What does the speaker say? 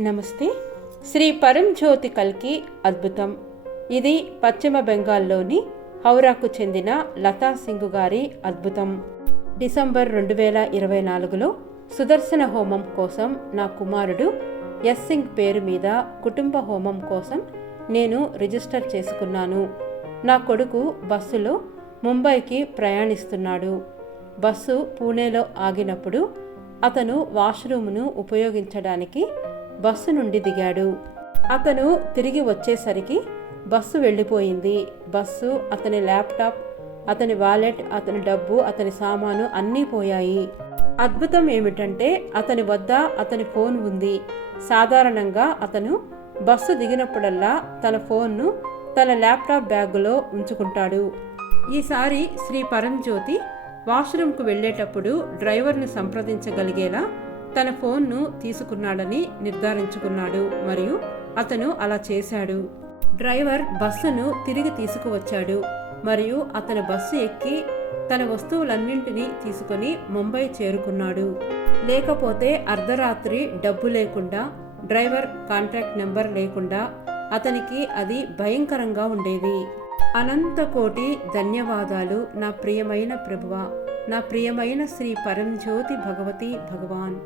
నమస్తే. శ్రీ పరంజ్యోతి కల్కి అద్భుతం. ఇది పశ్చిమ బెంగాల్లోని హౌరాకు చెందిన లతా సింగ్ గారి అద్భుతం. డిసెంబర్ 2024లో సుదర్శన హోమం కోసం నా కుమారుడు ఎస్ సింగ్ పేరు మీద కుటుంబ హోమం కోసం నేను రిజిస్టర్ చేసుకున్నాను. నా కొడుకు బస్సులో ముంబైకి ప్రయాణిస్తున్నాడు. బస్సు పూణేలో ఆగినప్పుడు అతను వాష్రూమ్ను ఉపయోగించడానికి బస్సు నుండి దిగాడు. అతను తిరిగి వచ్చేసరికి బస్సు వెళ్ళిపోయింది. బస్సు, అతని ల్యాప్టాప్, అతని వాలెట్, అతని డబ్బు, అతని సామాను అన్నీ పోయాయి. అద్భుతం ఏమిటంటే అతని వద్ద అతని ఫోన్ ఉంది. సాధారణంగా అతను బస్సు దిగినప్పుడల్లా తన ఫోన్ను తన ల్యాప్టాప్ బ్యాగులో ఉంచుకుంటాడు. ఈసారి శ్రీ పరంజ్యోతి వాష్రూమ్కు వెళ్ళేటప్పుడు డ్రైవర్ను సంప్రదించగలిగేలా తన ఫోన్ను తీసుకున్నాడని నిర్ధారించుకున్నాడు మరియు అతను అలా చేశాడు. డ్రైవర్ బస్సును తిరిగి తీసుకువచ్చాడు మరియు అతను బస్సు ఎక్కి తన వస్తువులన్నింటినీ తీసుకుని ముంబై చేరుకున్నాడు. లేకపోతే అర్ధరాత్రి డబ్బు లేకుండా, డ్రైవర్ కాంటాక్ట్ నెంబర్ లేకుండా అతనికి అది భయంకరంగా ఉండేది. అనంత కోటి ధన్యవాదాలు నా ప్రియమైన ప్రభువా, నా ప్రియమైన శ్రీ పరంజ్యోతి భగవతి భగవాన్.